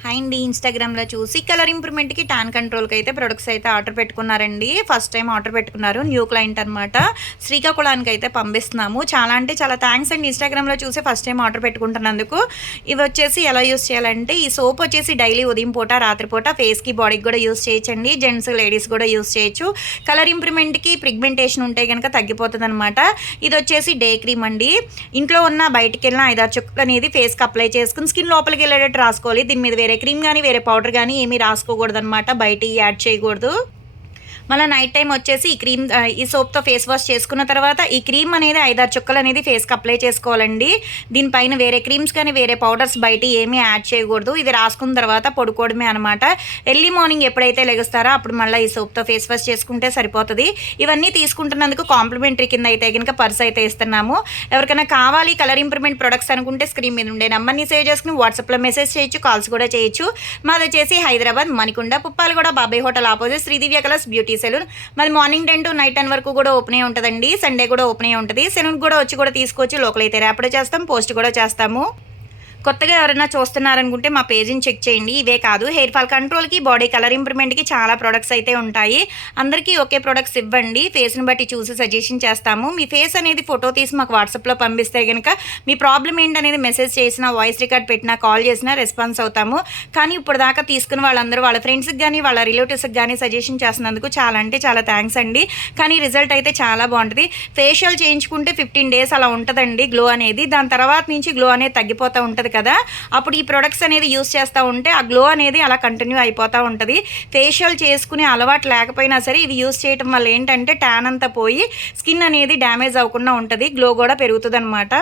Hi అండి. ఇన్‌స్టాగ్రామ్‌లో చూసి కలర్ ఇంప్రూవ్‌మెంట్‌కి, టాన్ కంట్రోల్‌కి అయితే ప్రొడక్ట్స్ అయితే ఆర్డర్ పెట్టుకున్నారండి. ఫస్ట్ టైమ్ ఆర్డర్ పెట్టుకున్నారు. న్యూ క్లయింట్ అనమాట. శ్రీకాకుళానికి అయితే పంపిస్తున్నాము. చాలా అంటే చాలా థ్యాంక్స్ అండి. ఇన్‌స్టాగ్రామ్‌లో చూసి ఫస్ట్ టైమ్ ఆర్డర్ పెట్టుకుంటున్నందుకు. ఇవి వచ్చేసి ఎలా యూజ్ చేయాలంటే, ఈ సోప్ వచ్చేసి డైలీ ఉదయం పూట, రాత్రిపూట ఫేస్‌కి, బాడీకి కూడా యూజ్ చేయొచ్చండి. జెంట్స్, లేడీస్ కూడా యూజ్ చేయొచ్చు. కలర్ ఇంప్రూవ్‌మెంట్‌కి, పిగ్మెంటేషన్ ఉంటే గనక తగ్గిపోతదనమాట. ఇది వచ్చేసి డే క్రీమ్ అండి. ఇంట్లో ఉన్న బయటికెళ్ళిన 5, 6 చుక్కలు అనేది ఫేస్‌కి అప్లై చేసుకొని స్కిన్ లోపలికి వెళ్ళేటట్టు రాసుకోవాలి. దీని మీద వేరే క్రీమ్ గానీ, వేరే పౌడర్ గానీ ఏమీ రాసుకోకూడదనమాట. బయటియి యాడ్ చేయకూడదు. మళ్ళీ నైట్ టైం వచ్చేసి ఈ సోప్‌తో ఫేస్ వాష్ చేసుకున్న తర్వాత ఈ క్రీమ్ అనేది 5, 6 చుక్కలు అనేది ఫేస్‌కి అప్లై చేసుకోవాలండి. దీనిపైన వేరే క్రీమ్స్ కానీ, వేరే పౌడర్స్ బయటియి ఏమీ యాడ్ చేయకూడదు. ఇది రాసుకున్న తర్వాత పడుకోవడమే అనమాట. ఎర్లీ మార్నింగ్ ఎప్పుడైతే లెగుస్తారో అప్పుడు మళ్ళీ ఈ సోప్‌తో ఫేస్ వాష్ చేసుకుంటే సరిపోతది. ఇవన్నీ తీసుకుంటున్నందుకు కాంప్లిమెంటరీ కింద అయితే గనక పర్స్ అయితే ఇస్తున్నాము. ఎవరికైనా కావాలి కలర్ ఇంప్రూవ్‌మెంట్ ప్రొడక్ట్స్ అనుకుంటే స్క్రీన్ మీద ఉండే నంబర్‌ని సేవ్ చేసుకొని వాట్సాప్‌లో మెసేజ్ చేయొచ్చు, కాల్స్ కూడా చేయొచ్చు. మాదొచ్చేసి Hyderabad Manikonda, Puppalaguda, Babai hotel opposite Sridivya colours beauty salon. మరి మార్నింగ్ 10 to నైట్ 10 వరకు కూడా ఓపెన్ అయి ఉంటుందండి. సండే కూడా ఓపెన్ అయి ఉంటుంది. సెలూన్కి కూడా వచ్చి కూడా తీసుకోవచ్చు. లోకల్ అయితే ర్యాపిడో చేస్తాం, పోస్ట్ కూడా చేస్తాము. కొత్తగా ఎవరైనా చూస్తున్నారనుకుంటే మా పేజీని చెక్ చేయండి. ఇవే కాదు, హెయిర్ ఫాల్ కంట్రోల్‌కి, బాడీ కలర్ ఇంప్రూవ్‌మెంట్‌కి చాలా ప్రొడక్ట్స్ అయితే ఉంటాయి. అందరికీ ఒకే ప్రొడక్ట్స్ ఇవ్వండి. ఫేస్‌ని బట్టి చూసి సజెషన్ చేస్తాము. మీ ఫేస్ అనేది ఫోటో తీసి మాకు వాట్సాప్‌లో పంపిస్తే గనక మీ ప్రాబ్లమ్ ఏంటనేది మెసేజ్ చేసినా, వాయిస్ రికార్డ్ పెట్టినా, కాల్ చేసినా రెస్పాన్స్ అవుతాము. కానీ ఇప్పటిదాకా తీసుకున్న వాళ్ళందరూ వాళ్ళ ఫ్రెండ్స్‌కి గానీ, వాళ్ళ రిలేటివ్స్‌కి గానీ సజెషన్ చేస్తున్నందుకు చాలా అంటే చాలా థ్యాంక్స్ అండి. కానీ రిజల్ట్ అయితే చాలా బాగుంటది. ఫేషియల్ చేయించుకుంటే 15 డేస్ అలా ఉంటదండి గ్లో అనేది. దాని తర్వాత నుంచి గ్లో అనేది తగ్గిపోతూ ఉంటది కదా. అప్పుడు ఈ ప్రొడక్ట్స్ అనేది యూస్ చేస్తూ ఉంటే ఆ గ్లో అనేది అలా కంటిన్యూ అయిపోతూ ఉంటుంది. ఫేషియల్ చేసుకునే అలవాటు లేకపోయినా సరే ఇవి యూస్ చేయడం వల్ల ఏంటంటే ట్యాన్ అంతా పోయి స్కిన్ అనేది డ్యామేజ్ అవ్వకుండా ఉంటుంది. గ్లో కూడా పెరుగుతుందన్నమాట.